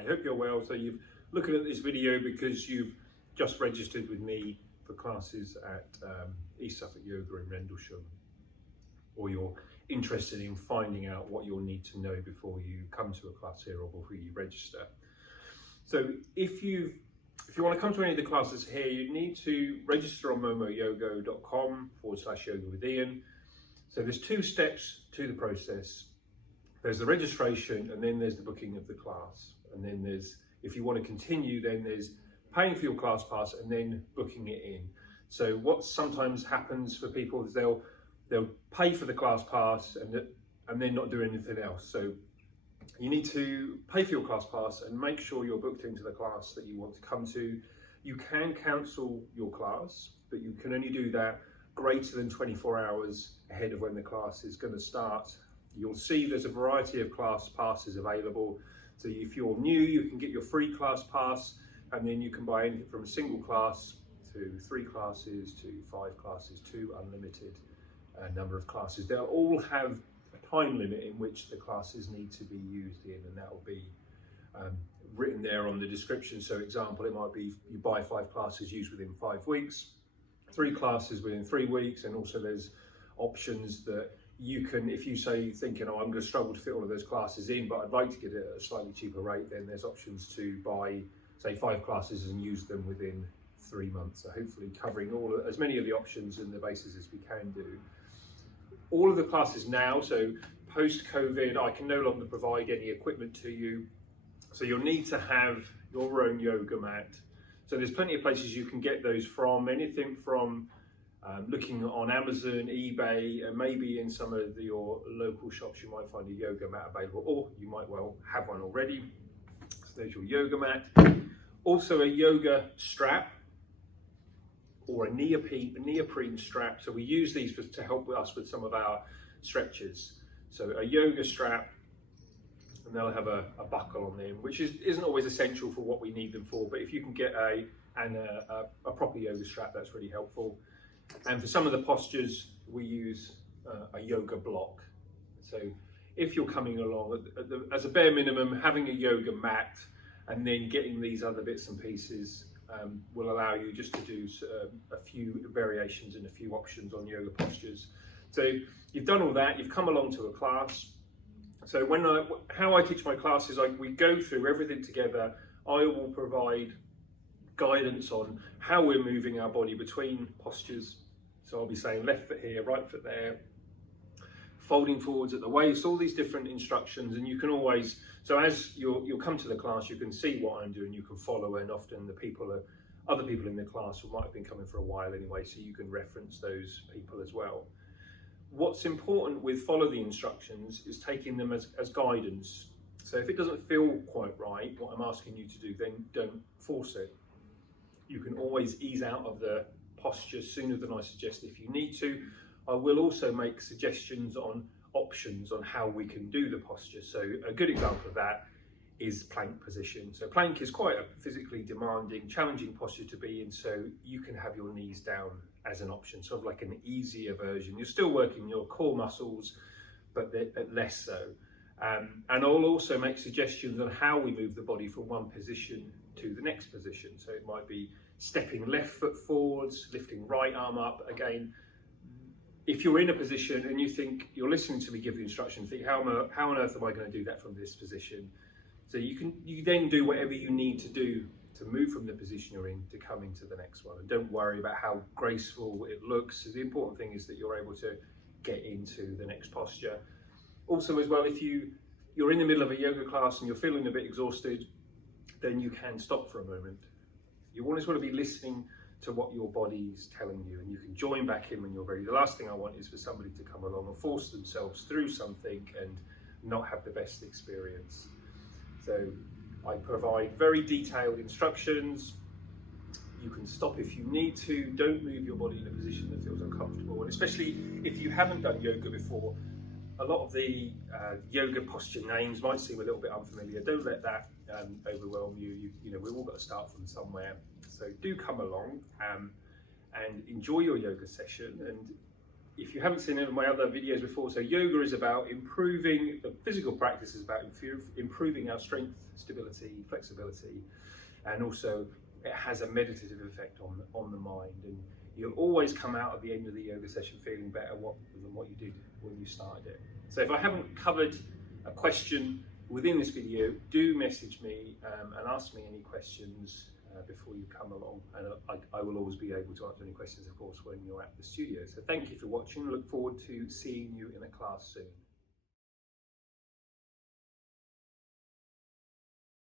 I hope you're well. So you've looking at this video because you've just registered with me for classes at East Suffolk Yoga in Rendlesham, or you're interested in finding out what you'll need to know before you come to a class here or before you register. So if you want to come to any of the classes here, you need to register on momoyogo.com/yoga with Ian. So there's 2 steps to the process. There's the registration, and then there's the booking of the class. And then there's, if you want to continue, then there's paying for your class pass and then booking it in. So what sometimes happens for people is they'll pay for the class pass and then not do anything else. So you need to pay for your class pass and make sure you're booked into the class that you want to come to. You can cancel your class, but you can only do that greater than 24 hours ahead of when the class is going to start. You'll see there's a variety of class passes available. So if you're new, you can get your free class pass, and then you can buy anything from a single class to 3 classes to 5 classes to unlimited number of classes. They'll all have a time limit in which the classes need to be used in, and that will be written there on the description. So example, it might be you buy 5 classes used within 5 weeks, 3 classes within 3 weeks, and also there's options that you can, if you say thinking, oh, I'm going to struggle to fit all of those classes in, but I'd like to get it at a slightly cheaper rate, then there's options to buy, say, 5 classes and use them within 3 months. So hopefully covering as many of the options and the bases as we can do. All of the classes now, so post-COVID, I can no longer provide any equipment to you. So you'll need to have your own yoga mat. So there's plenty of places you can get those from, anything from looking on Amazon, eBay, and maybe in some of your local shops you might find a yoga mat available, or you might well have one already. So there's your yoga mat. Also a yoga strap or a neoprene strap. So we use these to help us with some of our stretches. So a yoga strap, and they'll have a buckle on them, which isn't always essential for what we need them for, but if you can get a proper yoga strap, that's really helpful. And for some of the postures, we use a yoga block. So if you're coming along, as a bare minimum, having a yoga mat and then getting these other bits and pieces will allow you just to do a few variations and a few options on yoga postures. So you've done all that, you've come along to a class. So how I teach my classes, we go through everything together. I will provide guidance on how we're moving our body between postures. So I'll be saying left foot here, right foot there, folding forwards at the waist, all these different instructions. And you can always, so as you'll come to the class, you can see what I'm doing, you can follow, and often other people in the class who might have been coming for a while anyway, so you can reference those people as well. What's important with follow the instructions is taking them as guidance. So if it doesn't feel quite right, what I'm asking you to do, then don't force it. You can always ease out of the posture sooner than I suggest if you need to. I will also make suggestions on options on how we can do the posture. So a good example of that is plank position. So plank is quite a physically demanding, challenging posture to be in, so you can have your knees down as an option, sort of like an easier version. You're still working your core muscles, but less so. And I'll also make suggestions on how we move the body from one position to the next position. So it might be stepping left foot forwards, lifting right arm up. Again, if you're in a position and you think you're listening to me give the instruction, think how on earth am I going to do that from this position? So you then do whatever you need to do to move from the position you're in to come into the next one. And don't worry about how graceful it looks. The important thing is that you're able to get into the next posture. Also as well, if you're in the middle of a yoga class and you're feeling a bit exhausted, then you can stop for a moment. You always want to be listening to what your body's telling you, and you can join back in when you're ready. The last thing I want is for somebody to come along and force themselves through something and not have the best experience. So I provide very detailed instructions. You can stop if you need to. Don't move your body in a position that feels uncomfortable, and especially if you haven't done yoga before, a lot of the yoga posture names might seem a little bit unfamiliar. Don't let that overwhelm you. You know, we've all got to start from somewhere. So do come along and enjoy your yoga session. And if you haven't seen any of my other videos before, so yoga is about improving, the physical practice is about improving our strength, stability, flexibility, and also it has a meditative effect on the mind. And you'll always come out at the end of the yoga session feeling better than what you did when you started it. So if I haven't covered a question within this video, do message me and ask me any questions before you come along, and I will always be able to answer any questions, of course, when you're at the studio. So thank you for watching. I look forward to seeing you in a class soon.